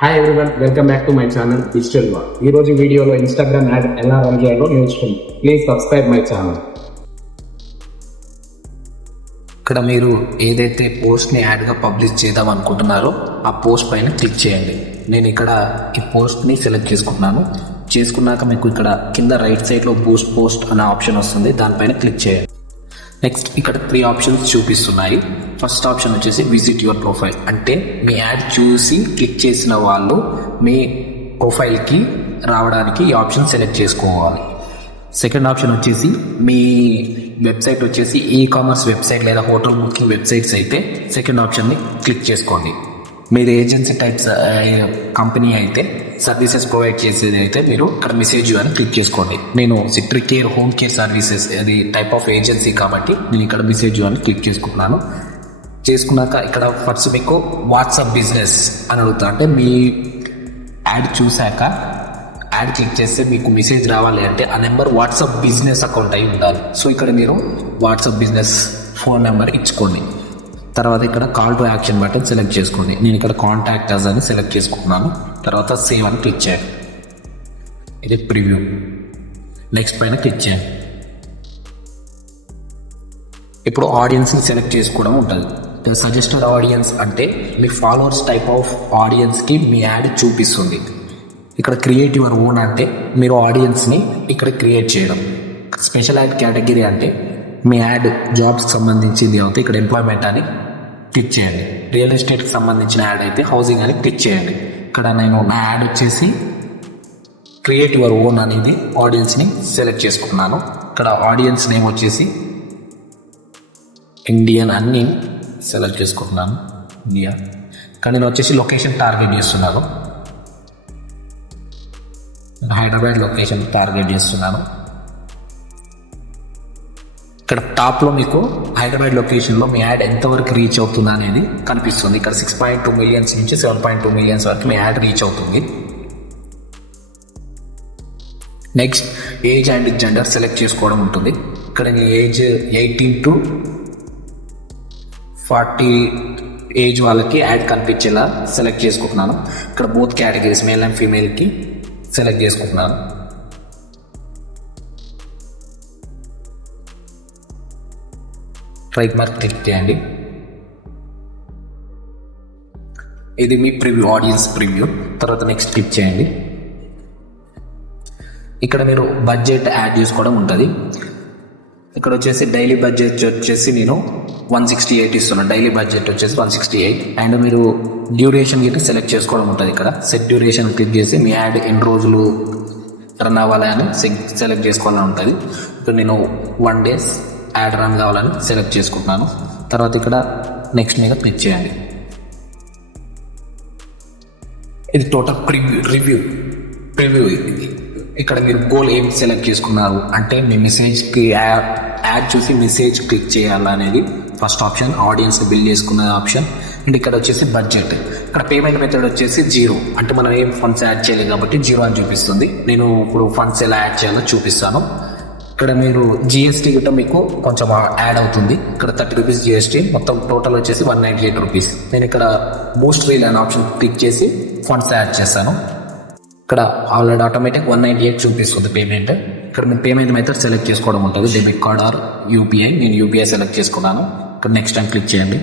Hi everyone, welcome back to my channel digital వా. ఈ రోజు వీడియోలో ఇన్స్టాగ్రామ్ యాడ్ ఎలా రన్ చేయాలో నేర్చుకుందాం. Please subscribe my channel. ఇక్కడ మీరు ఏదైతే పోస్ట్ని యాడ్గా పబ్లిష్ చేద్దాం అనుకుంటున్నారో ఆ పోస్ట్ పైన క్లిక్ చేయండి. నేను ఇక్కడ ఈ పోస్ట్ని సెలెక్ట్ చేసుకుంటున్నాను. చేసుకున్నాక మీకు ఇక్కడ కింద రైట్ సైడ్లో బూస్ట్ పోస్ట్ అనే ఆప్షన్ వస్తుంది, దానిపైన క్లిక్ చేయండి. నెక్స్ట్ ఇక్కడ 3 ఆప్షన్స్ చూపిస్తున్నాయి. ఫస్ట్ ఆప్షన్ వచ్చేసి విజిట్ యువర్ ప్రొఫైల్, అంటే మీ యాడ్ చూసి క్లిక్ చేసిన వాళ్ళు మీ ప్రొఫైల్కి రావడానికి ఈ ఆప్షన్ సెలెక్ట్ చేసుకోవాలి. సెకండ్ ఆప్షన్ వచ్చేసి మీ వెబ్సైట్ వచ్చేసి ఈ-కామర్స్ వెబ్సైట్ లేదా హోటల్ బుకింగ్ వెబ్సైట్స్ అయితే సెకండ్ ఆప్షన్ని క్లిక్ చేసుకోండి. మీరు ఏజెన్సీ టైప్స్ కంపెనీ అయితే సర్వీసెస్ ప్రొవైడ్ చేసేది అయితే మీరు ఇక్కడ మెసేజ్ అని క్లిక్ చేసుకోండి. నేను citri care home care services అది టైప్ ఆఫ్ ఏజెన్సీ కాబట్టి నేను ఇక్కడ మెసేజ్ అని క్లిక్ చేసుకుంటున్నాను. చేసుకున్నాక ఇక్కడ ఫస్ట్ మీకు వాట్సాప్ బిజినెస్ అని అడుగుతా, అంటే మీ యాడ్ చూశాక యాడ్ క్లిక్ చేస్తే మీకు మెసేజ్ రావాలి అంటే ఆ నెంబర్ వాట్సాప్ బిజినెస్ అకౌంట్ అయి ఉండాలి. సో ఇక్కడ మీరు వాట్సాప్ బిజినెస్ ఫోన్ నెంబర్ ఇచ్చుకోండి. తర్వాత ఇక్కడ call to action button select చేసుకోండి. నేను ఇక్కడ కాంటాక్ట్ అస్ అని సెలెక్ట్ చేసుకుంటున్నాను. తర్వాత సేవ్ అని క్లిక్ చేయండి. ఇది ప్రివ్యూ. నెక్స్ట్ పైన క్లిక్ చేయండి. ఇప్పుడు ఆడియన్స్ని సెలెక్ట్ చేసుకోవడం ఉంటుంది. సజెస్టెడ్ ఆడియన్స్ అంటే మీ ఫాలోవర్స్ టైప్ ఆఫ్ ఆడియన్స్కి మీ యాడ్ చూపిస్తుంది. ఇక్కడ క్రియేట్ యువర్ ఓన్ అంటే మీరు ఆడియన్స్ని ఇక్కడ క్రియేట్ చేయడం. స్పెషల్ యాడ్ కేటగిరీ అంటే మీ యాడ్ జాబ్స్కి సంబంధించింది అయితే ఇక్కడ ఎంప్లాయ్మెంట్ అని క్లిక్ చేయండి. రియల్ ఎస్టేట్కి సంబంధించిన యాడ్ అయితే హౌసింగ్ అని క్లిక్ చేయండి. ఇక్కడ నేను నా యాడ్ వచ్చేసి క్రియేట్ యువర్ ఓన్ అనేది ఆడియన్స్ని సెలెక్ట్ చేసుకున్నాను. ఇక్కడ ఆడియన్స్ నేమ్ వచ్చేసి ఇండియన్ అని సెలెక్ట్ చేసుకుంటున్నాను, ఇండియా. ఇక్కడ నేను వచ్చేసి లొకేషన్ టార్గెట్ చేస్తున్నాను, హైదరాబాద్ లొకేషన్ టార్గెట్ చేస్తున్నాను. ఇక్కడ టాప్లో మీకు హైదరాబాద్ లొకేషన్లో మీ యాడ్ ఎంతవరకు రీచ్ అవుతుందా అనేది కనిపిస్తుంది. ఇక్కడ 6.2 మిలియన్స్ నుంచి 7.2 మిలియన్స్ వరకు మీ యాడ్ రీచ్ అవుతుంది. Next age and gender select చేసుకోవడం ఉంటుంది. ఇక్కడ మీ ఏజ్ 18 to 40 ఏజ్ వాళ్ళకి యాడ్ కనిపించేలా సెలెక్ట్ చేసుకుంటున్నాను. ఇక్కడ బోత్ కేటగిరీస్ మేల్ అండ్ ఫీమేల్కి సెలెక్ట్ చేసుకుంటున్నాను. రైట్ మార్క్ క్లిక్ చేయండి. ఇది మీ ప్రివ్యూ, ఆడియన్స్ ప్రివ్యూ. తర్వాత నెక్స్ట్ క్లిక్ చేయండి. ఇక్కడ మీరు బడ్జెట్ యాడ్ చేసుకోవడం ఉంటుంది. ఇక్కడ వచ్చేసి డైలీ బడ్జెట్ వచ్చేసి నేను 168 ఇస్తున్నాను. డైలీ బడ్జెట్ వచ్చేసి 168. అండ్ మీరు డ్యూరేషన్ గిట్ట సెలెక్ట్ చేసుకోవడం ఉంటుంది. ఇక్కడ సెట్ డ్యూరేషన్ క్లిక్ చేసి మీ యాడ్ ఎన్ని రోజులు రన్ అవ్వాలి అని సెలెక్ట్ చేసుకోవాలని ఉంటుంది. ఇక్కడ నేను 1 day యాడ్ రన్ కావాలని సెలెక్ట్ చేసుకుంటున్నాను. తర్వాత ఇక్కడ నెక్స్ట్ మీద క్లిక్ చేయండి. ఇది టోటల్ రివ్యూ. ఇక్కడ మీరు గోల్ ఏం సెలెక్ట్ చేసుకున్నారు అంటే మీ మెసేజ్కి యాడ్ చూసి మెసేజ్ క్లిక్ చేయాలనేది ఫస్ట్ ఆప్షన్. ఆడియన్స్ బిల్డ్ చేసుకున్న ఆప్షన్. అండ్ ఇక్కడ వచ్చేసి బడ్జెట్. ఇక్కడ పేమెంట్ మెథడ్ వచ్చేసి 0, అంటే మనం ఏం ఫండ్స్ యాడ్ చేయలేదు కాబట్టి 0 అని చూపిస్తుంది. నేను ఇప్పుడు ఫండ్స్ ఎలా యాడ్ చేయాలో చూపిస్తాను. ఇక్కడ మీరు జిఎస్టీ గిట్ట మీకు కొంచెం యాడ్ అవుతుంది. ఇక్కడ 30 రూపీస్ జిఎస్టీ, మొత్తం టోటల్ వచ్చేసి 198 రూపీస్. నేను ఇక్కడ బూస్ట్ రీల్ అనే ఆప్షన్ క్లిక్ చేసి ఫండ్స్ యాడ్ చేస్తాను. ఇక్కడ ఆల్రెడీ ఆటోమేటిక్ 198 చూపిస్తుంది పేమెంట్. ఇక్కడ మీరు పేమెంట్ మెథడ్ సెలెక్ట్ చేసుకోవడం ఉంటుంది, డెబిట్ కార్డ్ ఆర్ యూపీఐ. నేను యూపీఐ సెలెక్ట్ చేసుకున్నాను. ఇక్కడ నెక్స్ట్ టైం క్లిక్ చేయండి.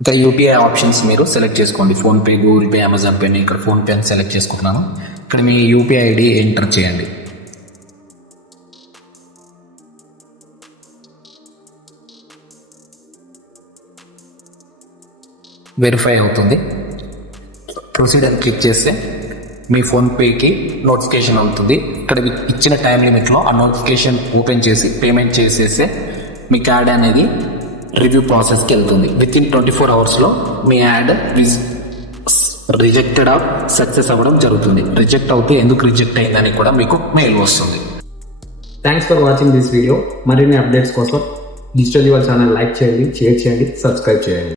ఇంకా యూపీఐ ఆప్షన్స్ మీరు సెలెక్ట్ చేసుకోండి. PhonePe, Google pay, Amazon pay. నేను ఇక్కడ ఫోన్పే అని సెలెక్ట్ చేసుకుంటున్నాను. ఇక్కడ మీ యూపీఐ ఐడి ఎంటర్ చేయండి. వెరిఫై అవుతుంది. ప్రొసీడ్ అని క్లిక్ చేస్తే మీ ఫోన్పేకి నోటిఫికేషన్ అవుతుంది. ఇక్కడ ఇచ్చిన టైం లిమిట్లో ఆ నోటిఫికేషన్ ఓపెన్ చేసి పేమెంట్ చేసేస్తే మీ యాడ్ అనేది రివ్యూ ప్రాసెస్కి వెళ్తుంది. With in 24 hours me add rejected of success అవ్వడం జరుగుతుంది. రిజెక్ట్ అవుతే ఎందుకు రిజెక్ట్ అయిందని కూడా మీకు మెయిల్ వస్తుంది. Thanks for watching this video. మరిన్ని అప్డేట్స్ కోసం డిజిటల్ యువర్ ఛానల్ లైక్ చేయండి, షేర్ చేయండి, సబ్స్క్రైబ్ చేయండి.